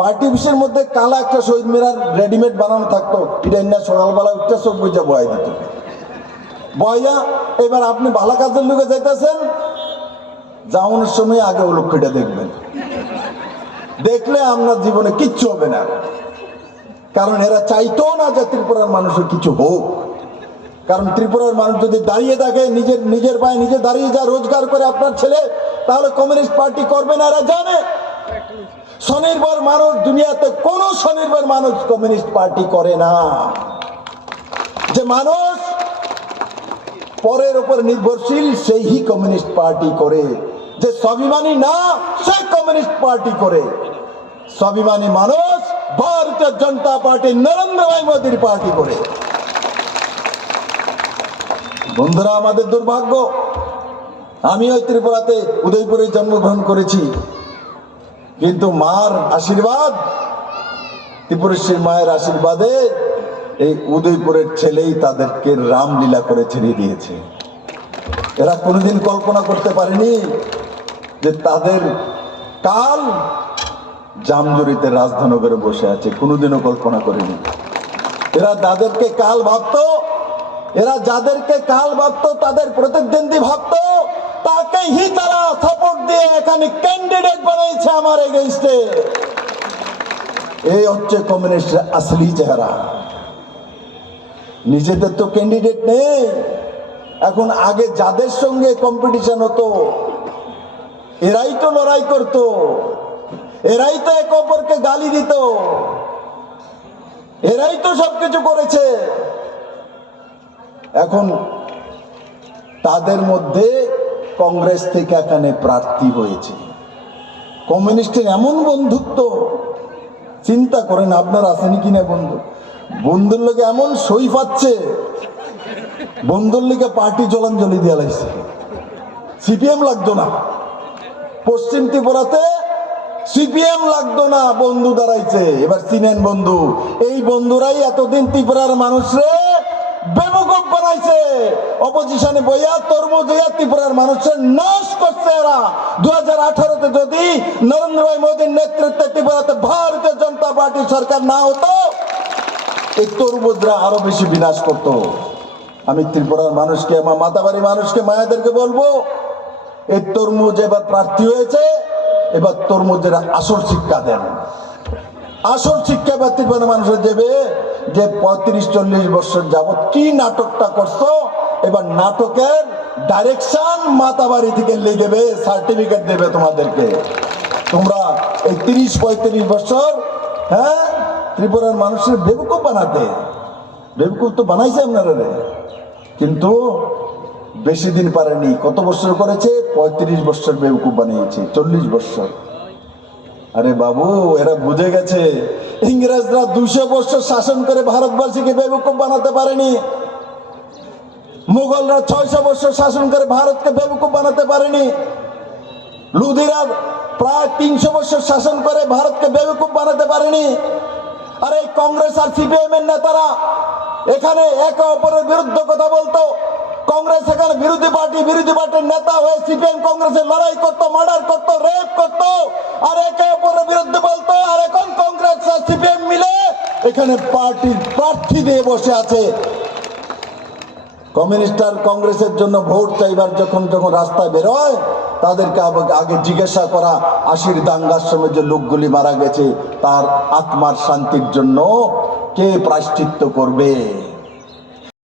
party অফিসের মধ্যে কালা একটা শহীদ মিনার রেডিমেড বানানো থাকতো এটা সকালবেলা উঠতে চোখ বুঝে বয় দিত বয়া এবার আপনি ভালো কাজের লোকে যেতেছেন যাওয়ানোর সময় আগে ও লক্ষ্যটা দেখবেন দেখলে আপনার জীবনে কিচ্ছু হবে না কারণ এরা চাইতো না যে ত্রিপুরার মানুষের কিছু হোক কারণ ত্রিপুরার মানুষ যদি দাঁড়িয়ে থাকে নিজের নিজের পায়ে নিজে দাঁড়িয়ে যা রোজগার করে আপনার ছেলে তাহলে কমিউনিস্ট পার্টি করবে না এরা জানে স্বনির্ভর মানুষ দুনিয়াতে কোন স্বনির্ভর মানুষ কমিউনিস্ট পার্টি করে না যে মানুষ পরের উপর নির্ভরশীল সেই কমিউনিস্ট পার্টি করে যে স্বাভিমানী না সে কমিউনিস্ট পার্টি করে স্বাভিমানী মানুষ ভারতীয় জনতা পার্টি নরেন্দ্র ভাই মোদীর পার্টি করে বন্ধুরা আমাদের দুর্ভাগ্য আমিও ত্রিপুরাতে উদয়পুরে জন্মগ্রহণ করেছি কিন্তু মার আশীর্বাদ ত্রিপুরেশ্বরী মায়ের আশীর্বাদে এই উদয়পুরের ছেলেই তাদেরকে রামলীলা করে ছেড়ে দিয়েছে এরা কোনোদিন কল্পনা করতে পারেনি যে তাদের কাল জামজুরিতে রাজধানগরে বসে আছে কোনোদিনও কল্পনা করেনি এরা যাদেরকে কাল ভাবত এরা যাদেরকে কাল ভাবত তাদের প্রতিদ্বন্দ্বী ভাবত তাকেই তারা দিয়ে এখানে ক্যান্ডিডেট বানাইছে আমার এগেনস্টে এই হচ্ছে কমিউনিস্টের আসলি চেহারা নিজেদের তো ক্যান্ডিডেট নেই এখন আগে যাদের সঙ্গে কম্পিটিশন হতো এরাই তো লড়াই করতো এরাই তো এক অপরকে গালি দিত এরাই তো সবকিছু করেছে এখন তাদের মধ্যে কংগ্রেস থেকে এখানে প্রার্থী হয়েছে কমিউনিস্টের এমন বন্ধুত্ব চিন্তা করেন আপনার আসেনি কিনা বন্ধু বন্ধুর লোকে এমন সই পাচ্ছে বন্ধুর লোকে পার্টি জলাঞ্জলি দিয়ে লাগছে সিপিএম লাগতো না পশ্চিম ত্রিপুরাতে সিপিএম লাগতো না বন্ধু দাঁড়াইছে এবার চিনেন বন্ধু এই বন্ধুরাই এতদিন ত্রিপুরার মানুষরা বেবকুব বানাইছে অপজিশনে বইয়া তরমুজ হইয়া ত্রিপুরার মানুষের নাশ করছে এরা দু তে যদি নরেন্দ্র ভাই মোদীর নেতৃত্বে ত্রিপুরাতে ভারতীয় জনতা পার্টি সরকার না হতো এই তরমুজরা আরো বেশি বিনাশ করত আমি ত্রিপুরার মানুষকে আমার মাতাবাড়ি মানুষকে মায়াদেরকে বলবো এই তরমুজ এবার প্রার্থী হয়েছে এবার তরমুজের আসল শিক্ষা দেন আসল শিক্ষা ব্যক্তিপূর্ণ মানুষ দেবে যে পঁয়ত্রিশ চল্লিশ বছর যাবৎ কি নাটকটা করছো এবার নাটকের ডাইরেকশন মাতাবাড়ি থেকে লিয়ে দেবে সার্টিফিকেট দেবে তোমাদেরকে তোমরা এই তিরিশ পঁয়ত্রিশ বছর হ্যাঁ ত্রিপুরার মানুষের বেবকুপ বানাতে বেবকুপ তো বানাইছে আপনারা কিন্তু বেশি দিন পারেনি কত বছর করেছে পঁয়ত্রিশ বছর বেবকুপ বানিয়েছে চল্লিশ বছর আরে বাবু এরা বুঝে গেছে ইংরেজরা দুশো বছর শাসন করে ভারতবাসীকে বেবকুব বানাতে পারেনি মুঘলরা ছয়শো বছর শাসন করে ভারতকে বেবকুব বানাতে পারেনি লুধিরা প্রায় তিনশো বছর শাসন করে ভারতকে বেবকুব বানাতে পারেনি আর এই কংগ্রেস আর সিপিএম এর নেতারা এখানে একে অপরের বিরুদ্ধে কথা বলতো কংগ্রেস এখানে বিরোধী পার্টি বিরোধী পার্টির নেতা হয়ে সিপিএম কংগ্রেসের লড়াই করতো মার্ডার করতো রেপ করতো আর একে অপরের বিরুদ্ধে বলতো আর এখন কংগ্রেস আর সিপিএম মিলে এখানে পার্টি প্রার্থী দিয়ে বসে আছে কমিউনিস্ট আর কংগ্রেসের জন্য ভোট চাইবার যখন যখন রাস্তায় বেরোয় তাদেরকে আগে জিজ্ঞাসা করা আশির দাঙ্গার সময় যে লোকগুলি মারা গেছে তার আত্মার শান্তির জন্য কে প্রায়শ্চিত্ত করবে